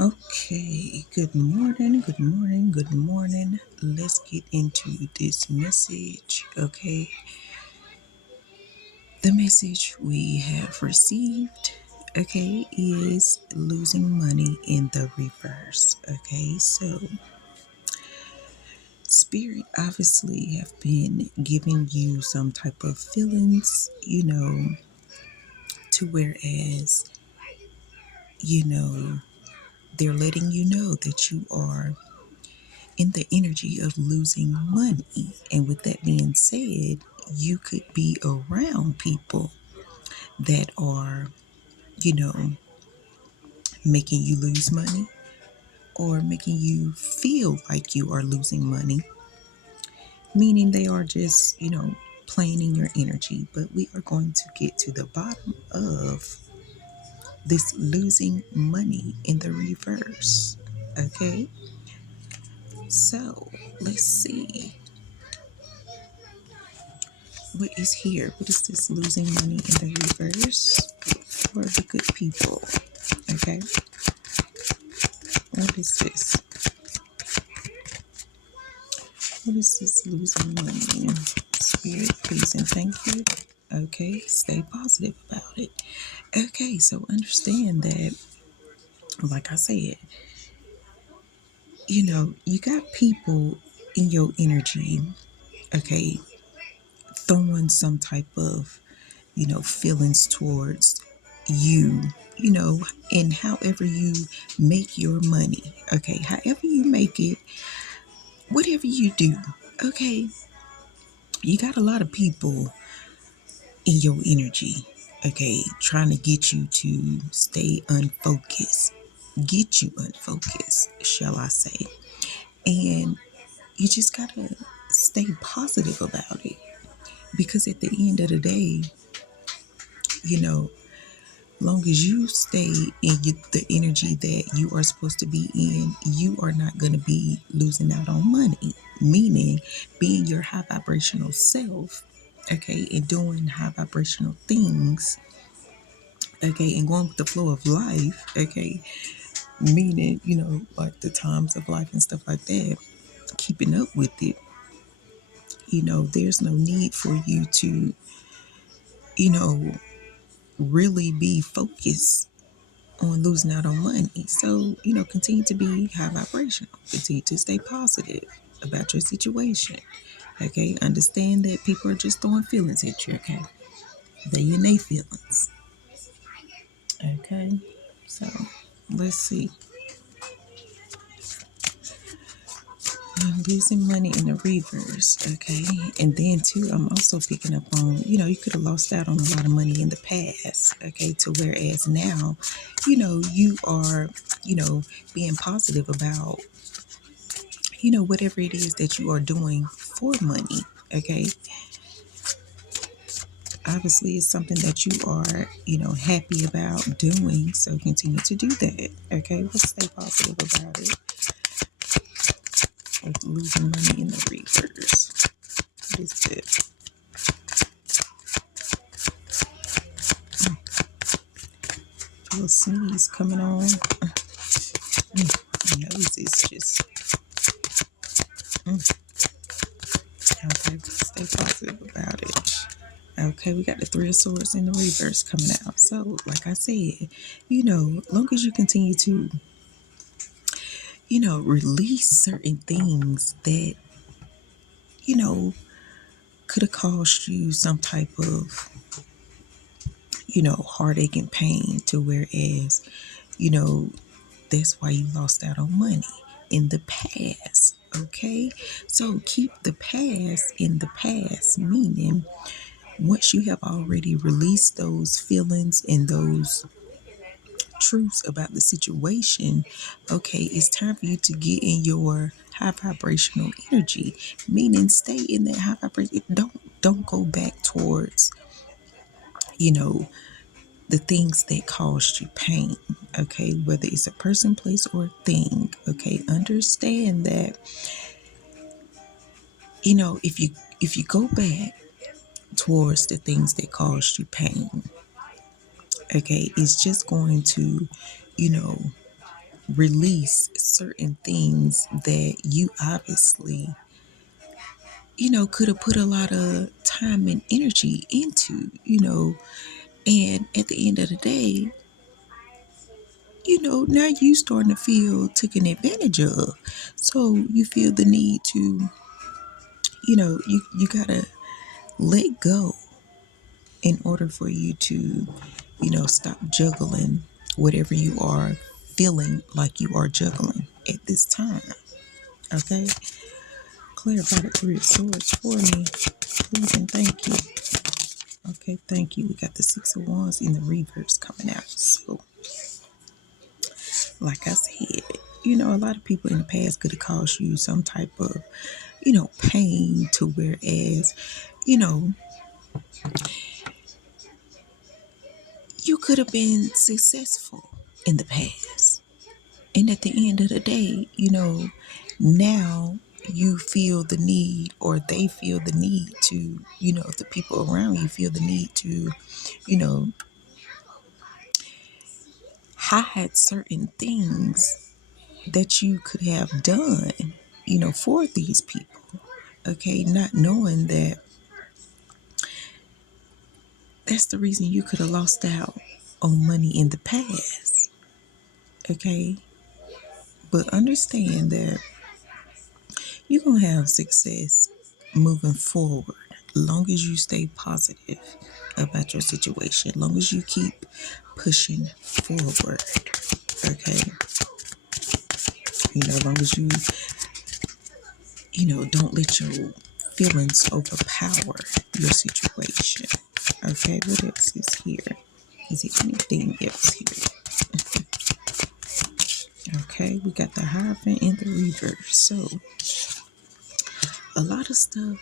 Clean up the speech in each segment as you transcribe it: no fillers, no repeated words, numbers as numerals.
Okay, good morning, good morning, good morning. Let's get into this message. Okay, the message we have received, okay, is losing money in the reverse. Okay, so spirit obviously have been giving you some type of feelings, to whereas, you know, they're letting you know that you are in the energy of losing money. And with that being said, you could be around people that are, you know, making you lose money or making you feel like you are losing money, meaning they are just, playing in your energy. But we are going to get to the bottom of this losing money in the reverse. Okay, so let's see. What is here? What is this losing money in the reverse for the good people? Okay. What is this? What is this losing money? Spirit, please and thank you. Okay. Stay positive about it. Okay. So understand that, like I said, you got people in your energy, okay, throwing some type of, feelings towards you, and however you make your money, okay, however you make it, whatever you do, okay, you got a lot of people in your energy, okay, trying to get you to stay unfocused, get you unfocused, shall I say. And you just gotta stay positive about it because at the end of the day, you know, long as you stay in the energy that you are supposed to be in, you are not going to be losing out on money. Meaning, being your high vibrational self, okay, and doing high vibrational things, okay, and going with the flow of life, okay, meaning, like the times of life and stuff like that, keeping up with it, there's no need for you to, you know, really be focused on losing out on money. So, continue to be high vibrational, continue to stay positive about your situation. Okay, understand that people are just throwing feelings at you, okay? They in their feelings. Okay, so let's see. I'm losing money in the reverse, okay? And then too, I'm also picking up on, you could have lost out on a lot of money in the past, okay? To whereas now, you are, being positive about, whatever it is that you are doing for money, okay? Obviously, it's something that you are, happy about doing. So continue to do that, okay? Let's stay positive about it. With losing money in the reverse. What is this? A little sneeze coming on. My nose is just. Okay, stay positive about it. Okay, we got the Three of Swords in the reverse coming out. So, like I said, long as you continue to, release certain things that, you know, could have caused you some type of, heartache and pain to whereas, you know, that's why you lost out on money in the past. Okay, so keep the past in the past, meaning once you have already released those feelings and those truths about the situation, okay, it's time for you to get in your high vibrational energy, meaning stay in that high vibration. Don't go back towards, you know, the things that caused you pain, okay, whether it's a person, place, or thing, okay. Understand that, if you go back towards the things that caused you pain, okay, it's just going to, you know, release certain things that you obviously, could have put a lot of time and energy into, and at the end of the day, now you starting to feel taken advantage of. So you feel the need to, you gotta let go in order for you to, stop juggling whatever you are feeling like you are juggling at this time. Okay? Clarify the Three of Swords for me, please and thank you. Okay, thank you. We got the Six of Wands in the reverse coming out. So, like I said, a lot of people in the past could have caused you some type of, pain to whereas, you know, you could have been successful in the past. And at the end of the day, now you feel the need, or they feel the need to, the people around you feel the need to, you know, hide certain things that you could have done, for these people. Okay, not knowing that that's the reason you could have lost out on money in the past. Okay, but understand that you're going to have success moving forward, long as you stay positive about your situation, long as you keep pushing forward. Okay, long as don't let your feelings overpower your situation. Okay, what else is here? Is there anything else here? Okay, we got the Hierophant in the reverse. So, a lot of stuff,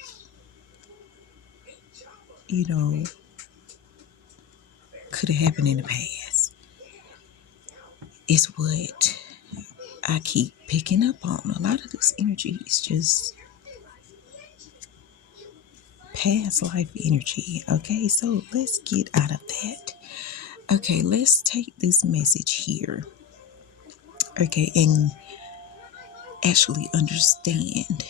you know, could have happened in the past. It's what I keep picking up on. A lot of this energy is just past life energy. Okay, so let's get out of that. Okay, let's take this message here. Okay, and actually understand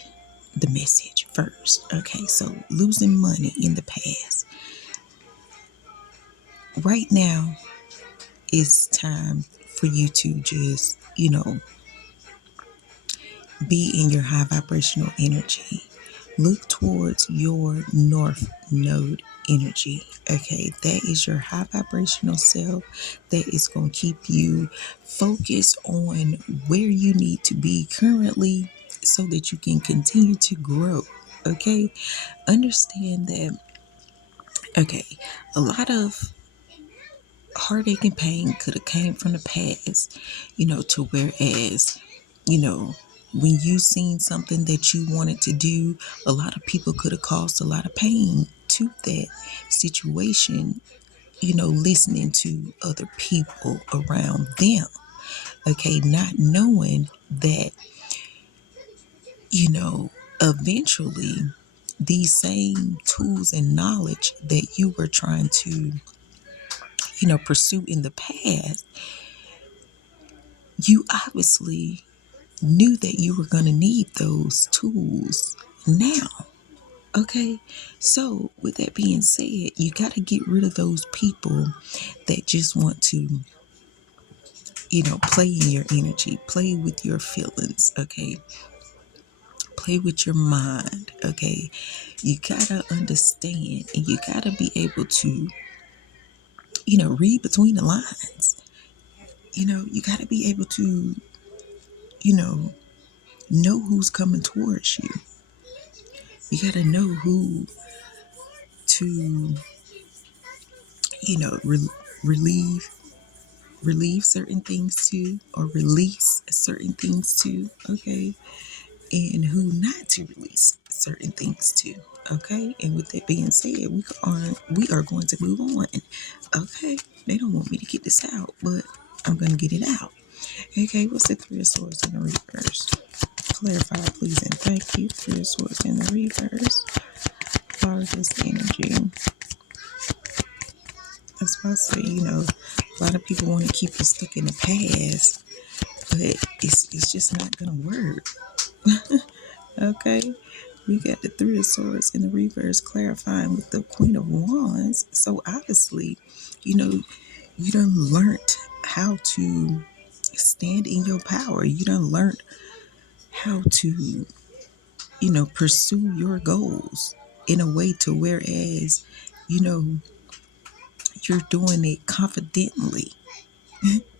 the message first. Okay, so losing money in the past. Right now is time for you to just, be in your high vibrational energy. Look towards your north node energy. Okay, that is your high vibrational self that is going to keep you focused on where you need to be currently so that you can continue to grow. Okay, understand that. Okay, a lot of heartache and pain could have came from the past, to whereas, when you seen something that you wanted to do, a lot of people could have caused a lot of pain to that situation, listening to other people around them. Okay, not knowing that, eventually these same tools and knowledge that you were trying to, pursue in the past, you obviously knew that you were going to need those tools now. Okay, so with that being said, you got to get rid of those people that just want to, play in your energy, play with your feelings. Okay, play with your mind. Okay, you got to understand and you got to be able to, read between the lines. You got to be able to, you know who's coming towards you. You got to know who to, relieve certain things to, or release certain things to. Okay, and who not to release certain things to. Okay, and with that being said, we are going to move on. Okay, they don't want me to get this out, but I'm gonna get it out. Okay, what's the Three of Swords in the reverse? Clarify, please, and thank you. Three of Swords in the reverse. Farthest energy. That's why I say, a lot of people want to keep you stuck in the past, but it's just not gonna work. Okay, we got the Three of Swords in the reverse clarifying with the Queen of Wands. So obviously, you know, you done learned how to stand in your power. You done learned how to, pursue your goals in a way to whereas, you know, you're doing it confidently.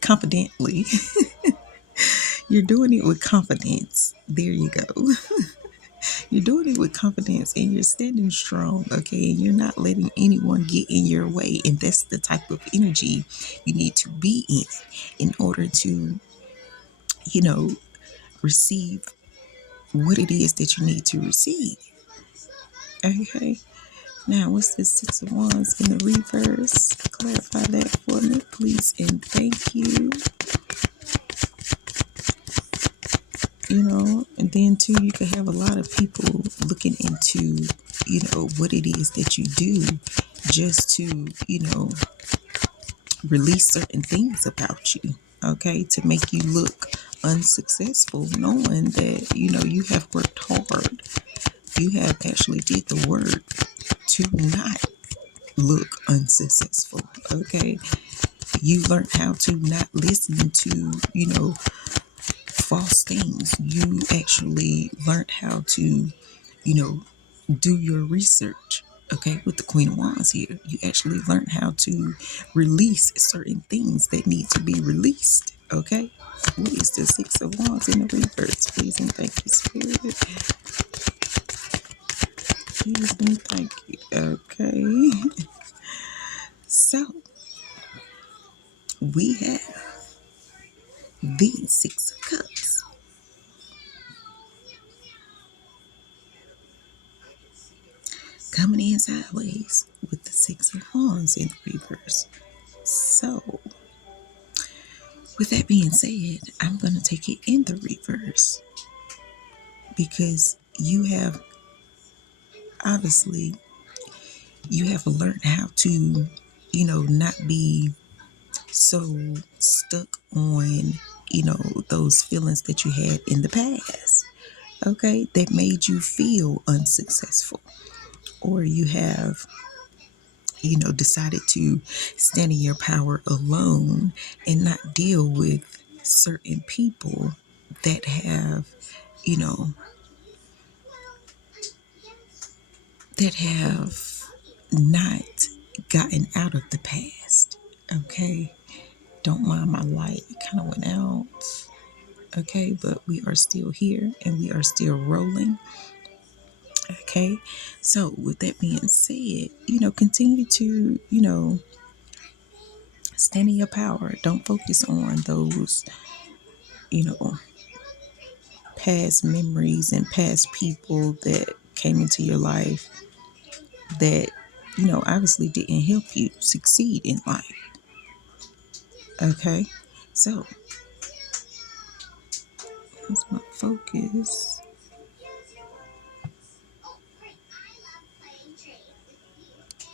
Confidently. You're doing it with confidence. There you go. You're doing it with confidence and you're standing strong, okay? And you're not letting anyone get in your way. And that's the type of energy you need to be in order to, you know, receive what it is that you need to receive. Okay. Now, what's this Six of Wands in the reverse? Clarify that for me, please, and thank you. And then too, you can have a lot of people looking into, what it is that you do just to, release certain things about you, okay, to make you look unsuccessful, knowing that, you have worked hard. You have actually did the work to not look unsuccessful, okay? You learned how to not listen to, false things. You actually learned how to, you know, do your research. Okay, with the Queen of Wands here, you actually learned how to release certain things that need to be released. Okay, what is the Six of Wands in the reverse? Please and thank you, Spirit. Please and thank you. Okay, so we have the Six of Cups coming in sideways with the Six of Wands in the reverse. So, with that being said, I'm going to take it in the reverse because you have obviously you have learned how to, not be so stuck on, those feelings that you had in the past, okay, that made you feel unsuccessful, or you have, decided to stand in your power alone and not deal with certain people that have, you know, that have not gotten out of the past. Okay. Don't mind my light. It kind of went out. Okay. But we are still here and we are still rolling. Okay. So, with that being said, continue to, stand in your power. Don't focus on those, you know, past memories and past people that came into your life that, obviously didn't help you succeed in life. Okay. So, that's my focus.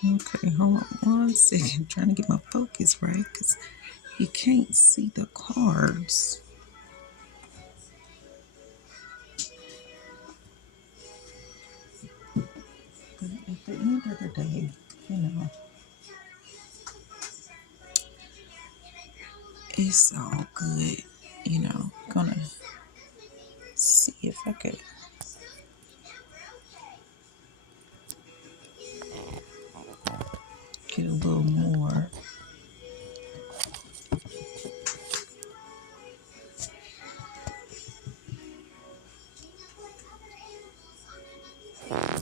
Okay, hold on one second. I'm trying to get my focus right because you can't see the cards. But at the end of the day, it's all good. Gonna see if I could get a little more.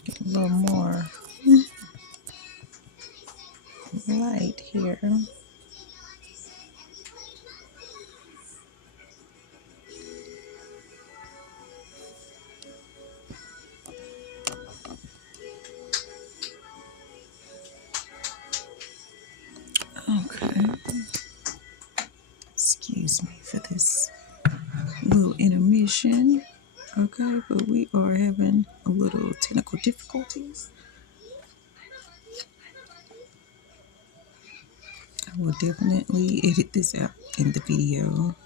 Get a little more light here. Okay. Excuse me for this little intermission. Okay, but we are having a little technical difficulties. I will definitely edit this out in the video.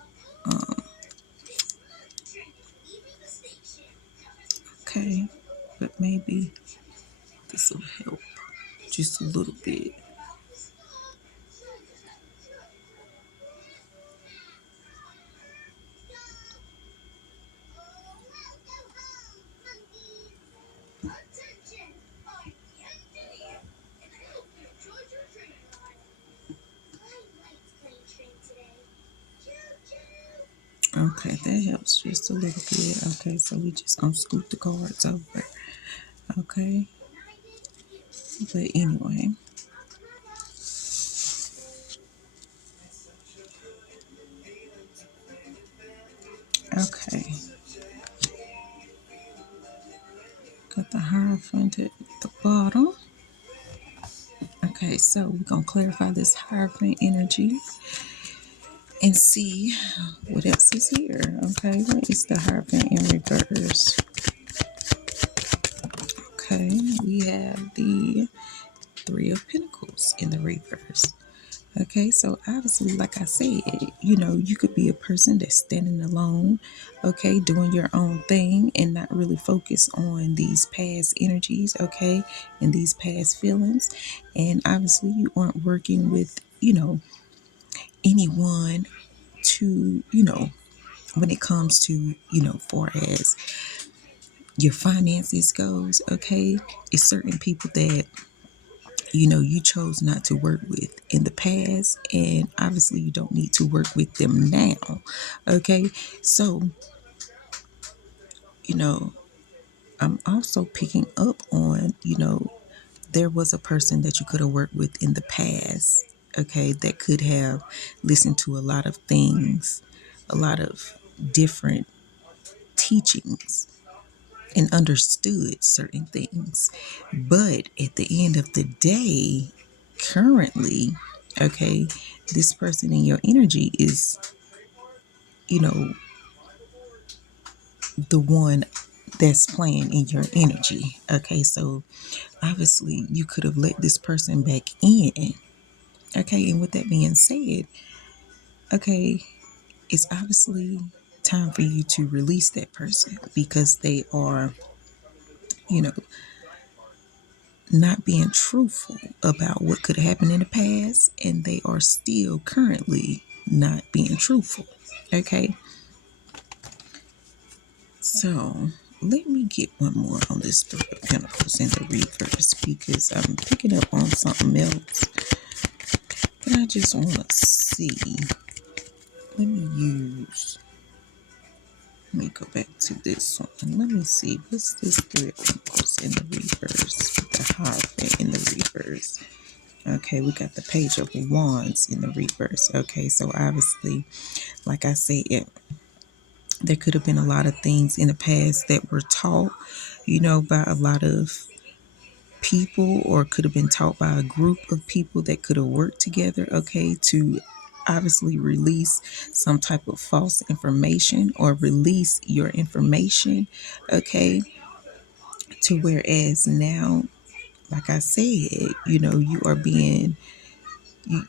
Maybe this will help just a little bit. Okay, that helps just a little bit. Okay, so we just gonna scoot the cards over. Okay, but anyway, okay, got the Hierophant at the bottom. Okay, so we're gonna clarify this Hierophant energy and see what else is here. Okay, what is the Hierophant in reverse? Okay, we have the Three of Pentacles in the reverse. Okay, so obviously, like I said, you could be a person that's standing alone, okay, doing your own thing and not really focus on these past energies, okay, and these past feelings. And obviously, you aren't working with, anyone to, when it comes to, far as your finances goes, okay, it's certain people that you chose not to work with in the past, and obviously you don't need to work with them now. Okay, so you know I'm also picking up on there was a person that you could have worked with in the past, okay, that could have listened to a lot of things, a lot of different teachings, and understood certain things. But at the end of the day, currently, okay, this person in your energy is, you know, the one that's playing in your energy. Okay, so obviously you could have let this person back in. Okay, and with that being said, okay, it's obviously time for you to release that person because they are, you know, not being truthful about what could happen in the past, and they are still currently not being truthful. Okay, so let me get one more on this Three of Pentacles in the reverse because I'm picking up on something else, but I just want to see. Let me use. Let me go back to this one. Let me see. What's this Three of Pentacles in the reverse? The Hierophant in the reverse. Okay, we got the Page of Wands in the reverse. Okay, so obviously, like I said, there could have been a lot of things in the past that were taught, by a lot of people, or could have been taught by a group of people that could have worked together, okay, to obviously release some type of false information or release your information, okay, to whereas now, like I said, you are being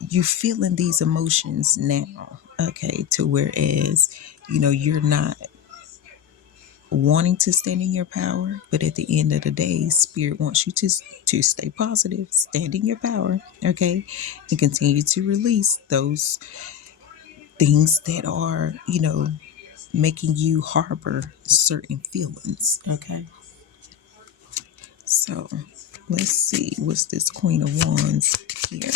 you feeling these emotions now, okay, to whereas you're not wanting to stand in your power, but at the end of the day, spirit wants you to stay positive, stand in your power, okay, and continue to release those things that are making you harbor certain feelings, okay. So let's see, what's this Queen of Wands here?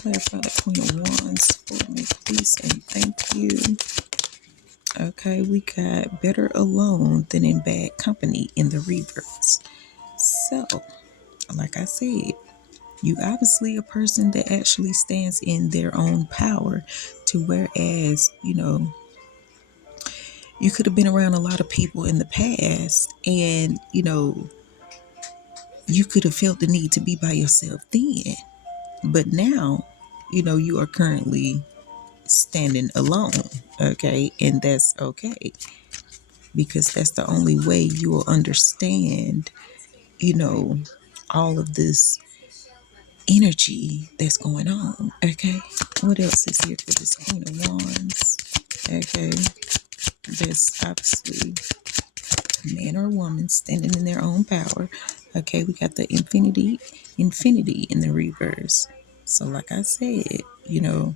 Clarify the Queen of Wands for me, please, and thank you. Okay, we got better alone than in bad company in the reverse. So, like I said, you obviously a person that actually stands in their own power, to whereas, you could have been around a lot of people in the past, and, you could have felt the need to be by yourself then. But now, you are currently standing alone, okay? And that's okay because that's the only way you will understand, you know, all of this energy that's going on, okay? What else is here for this Queen of Wands? Okay, that's obviously man or woman standing in their own power. Okay, we got the infinity in the reverse. So, like I said, a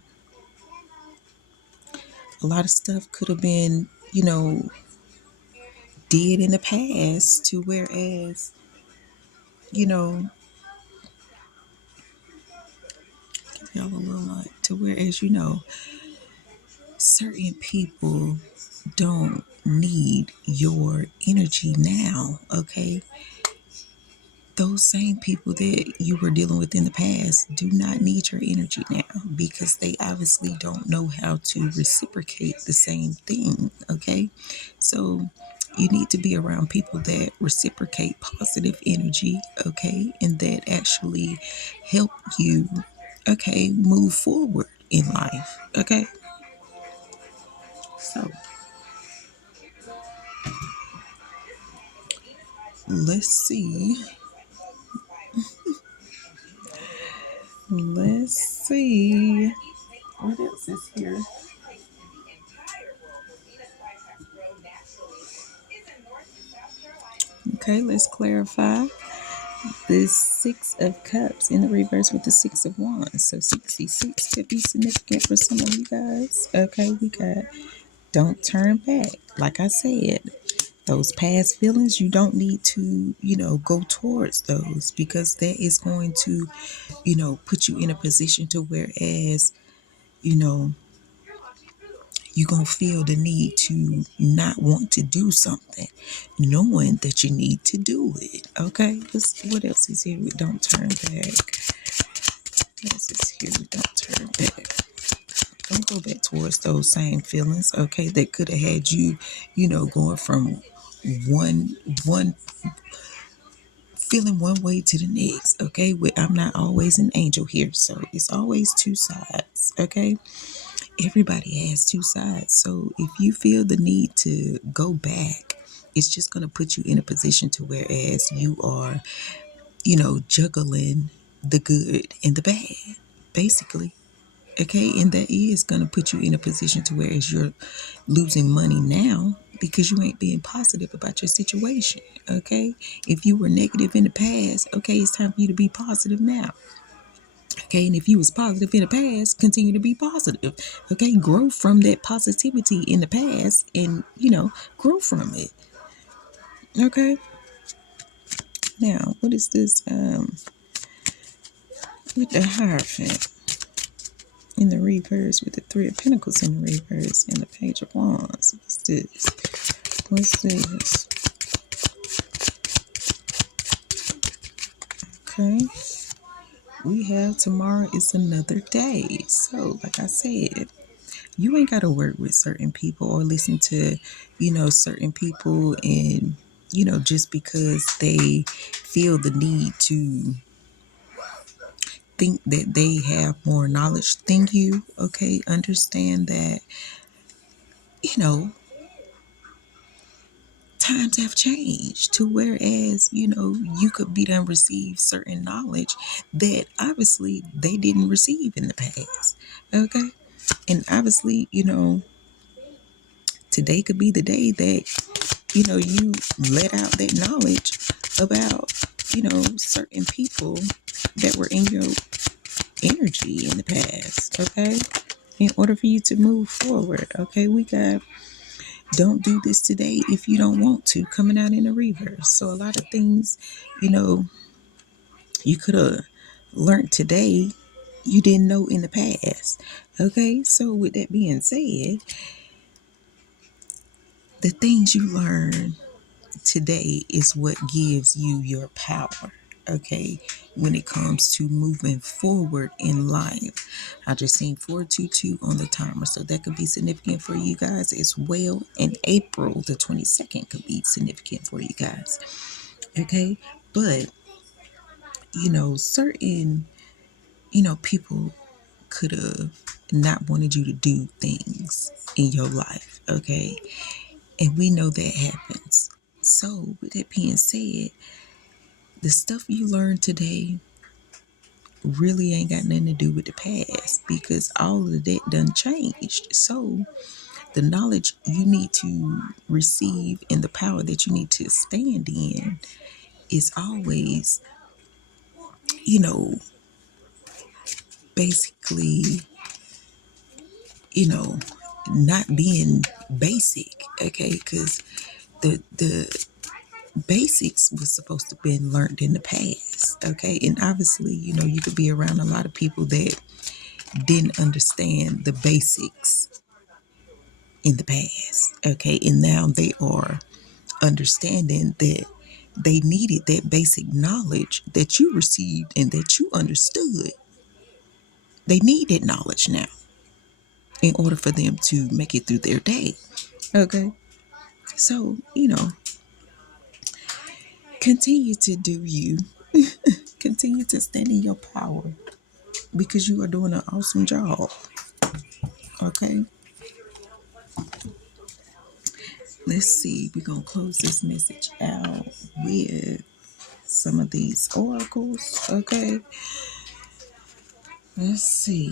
lot of stuff could have been, did in the past to whereas, you know, y'all a little lot to whereas, certain people don't need your energy now, okay? Those same people that you were dealing with in the past do not need your energy now because they obviously don't know how to reciprocate the same thing. Okay. So you need to be around people that reciprocate positive energy. Okay. And that actually help you, okay, move forward in life. Okay. So let's see. Let's see. What else is here? Okay, let's clarify. The Six of Cups in the reverse with the Six of Wands. So 66 could be significant for some of you guys. Okay, we got don't turn back. Like I said, those past feelings, you don't need to, go towards those because that is going to, put you in a position to whereas, you know, you're going to feel the need to not want to do something, knowing that you need to do it. Okay, what else is here? We don't turn back. What else is here? We don't turn back. Don't go back towards those same feelings, okay, that could have had you, going from one feeling one way to the next, okay? I'm not always an angel here, so it's always two sides, okay? Everybody has two sides. So if you feel the need to go back, it's just going to put you in a position to whereas you are, juggling the good and the bad, basically. Okay. And that is going to put you in a position to whereas you're losing money now because you ain't being positive about your situation. Okay. If you were negative in the past, okay, it's time for you to be positive now. Okay, and if you was positive in the past, continue to be positive. Okay, grow from that positivity in the past and, grow from it. Okay. Now, what is this with the Hierophant in the reverse with the Three of Pentacles in the reverse and the Page of Wands? What's this? What's this? Okay. We have tomorrow is another day. So, like I said, you ain't got to work with certain people or listen to, certain people and, just because they feel the need to think that they have more knowledge than you. Okay. Understand that, you know, times have changed to whereas, you could be done receive certain knowledge that obviously they didn't receive in the past. Okay. And obviously, today could be the day that you let out that knowledge about certain people that were in your energy in the past. Okay, in order for you to move forward. Okay, we got don't do this today if you don't want to coming out in the reverse. So a lot of things you could have learned today you didn't know in the past. Okay, so with that being said, the things you learn today is what gives you your power. Okay, when it comes to moving forward in life. I just seen 422 on the timer, so that could be significant for you guys as well. And April the 22nd could be significant for you guys. Okay, but certain people could have not wanted you to do things in your life. Okay, and we know that happens. So with that being said, the stuff you learn today really ain't got nothing to do with the past because all of that done changed. So the knowledge you need to receive and the power that you need to stand in is always, you know, basically, you know, not being basic, okay? Because the basics was supposed to be learned in the past, okay? And obviously, you could be around a lot of people that didn't understand the basics in the past, okay? And now they are understanding that they needed that basic knowledge that you received and that you understood. They need that knowledge now in order for them to make it through their day, okay? So, continue to do you. Continue to stand in your power because you are doing an awesome job, okay? Let's see. We're going to close this message out with some of these oracles, okay? Let's see.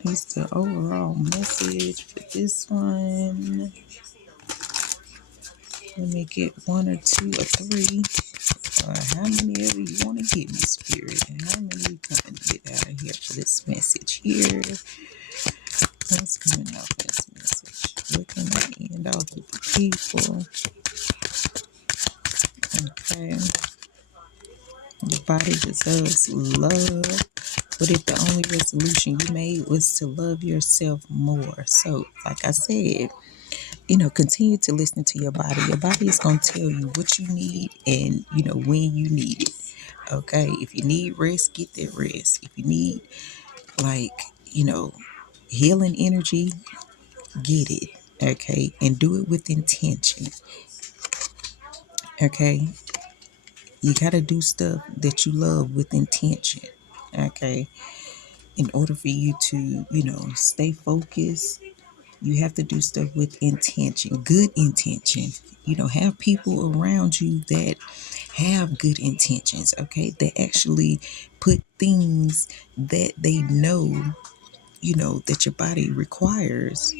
Here's the overall message for this one. Let me get one or two or three. How many ever you want to give me, Spirit? And how many we coming to get out of here for this message here? What's coming out for this message? Looking at the end off with the people. Okay. Your body deserves love. What if the only resolution you made was to love yourself more? So, like I said, continue to listen to your body. Your body is going to tell you what you need and, when you need it. Okay. If you need rest, get that rest. If you need, like, healing energy, get it. Okay. And do it with intention. Okay. You got to do stuff that you love with intention. Okay. In order for you to, stay focused, you have to do stuff with intention, good intention. Have people around you that have good intentions, okay? That actually put things that they know, that your body requires.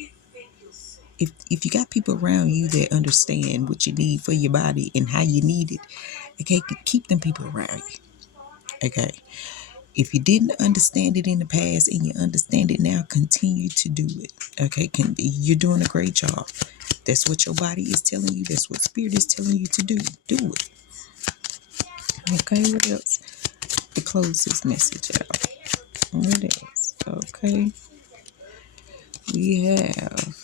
If you got people around you that understand what you need for your body and how you need it, okay, keep them people around you, okay? If you didn't understand it in the past and you understand it now, continue to do it. Okay, you're doing a great job. That's what your body is telling you. That's what spirit is telling you to do. Do it. Okay, what else? To close this message out. What else? Okay, we have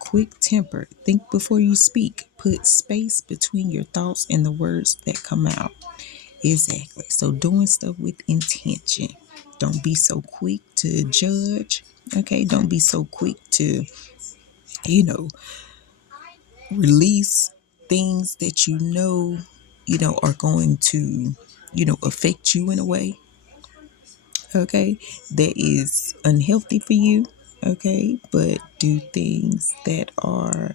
quick tempered. Think before you speak. Put space between your thoughts and the words that come out. Exactly. So doing stuff with intention. Don't be so quick to judge. Okay. Don't be so quick to, you know, release things that are going to, affect you in a way. Okay. That is unhealthy for you. Okay. But do things that are,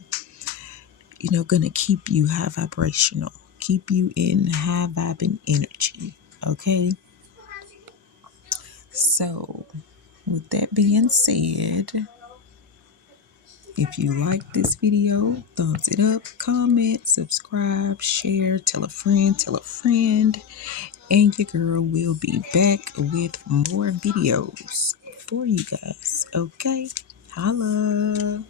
going to keep you high vibrational, keep you in high vibing energy. Okay. So, with that being said, if you like this video, thumbs it up, comment, subscribe, share, tell a friend, and your girl will be back with more videos for you guys. Okay? Holla!